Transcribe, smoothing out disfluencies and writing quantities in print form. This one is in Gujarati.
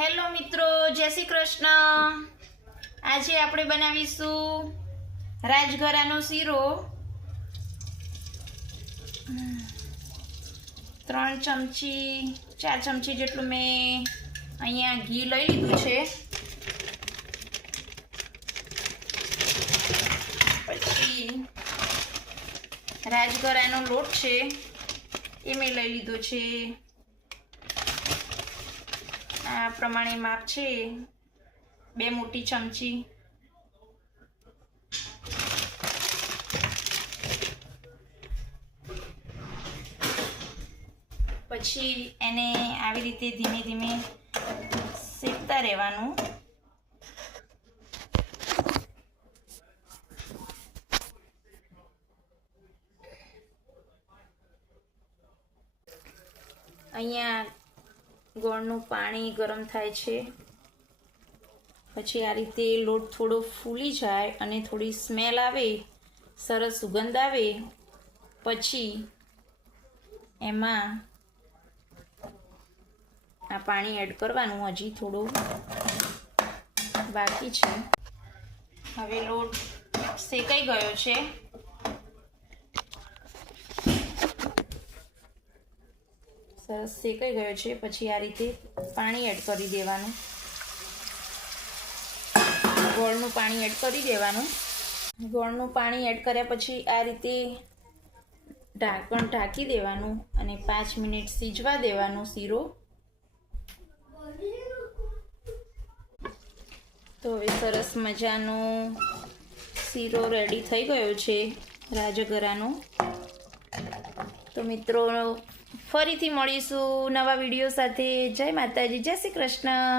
હેલો મિત્રો, જય શ્રી કૃષ્ણ। આજે આપણે બનાવીશું રાજગરાનો શીરો। 3 ચમચી 4 ચમચી જેટલું મેં અહીંયા ઘી લઈ લીધું છે। પછી રાજગરાનો લોટ છે એ મેં લઈ લીધો છે। આ પ્રમાણે માપ છે 2 મોટી ચમચી। પછી એને આવી રીતે ધીમે ધીમે શેકતા રહેવાનું। અહીંયા ગોળનું પાણી ગરમ થાય છે। પછી આ રીતે લોટ થોડો ફૂલી જાય અને થોડી સ્મેલ આવે, સરસ સુગંધ આવે, પછી એમાં આ પાણી એડ કરવાનું। હજી થોડું બાકી છે। હવે લોટ શેકાઈ ગયો છે। સરસ શેકાઈ ગયો છે। પછી આ રીતે પાણી એડ કરી દેવાનું, ગોળનું પાણી એડ કરી દેવાનું। ગોળનું પાણી એડ કર્યા પછી આ રીતે ઢાંકણ ઢાંકી દેવાનું અને 5 મિનિટ સીજવા દેવાનો શીરો। તો હવે સરસ મજાનો શીરો રેડી થઈ ગયો છે રાજગરાનો। તો મિત્રો, ફરીથી મળીશું નવા વિડીયો સાથે। જય માતાજી, જય શ્રી કૃષ્ણ।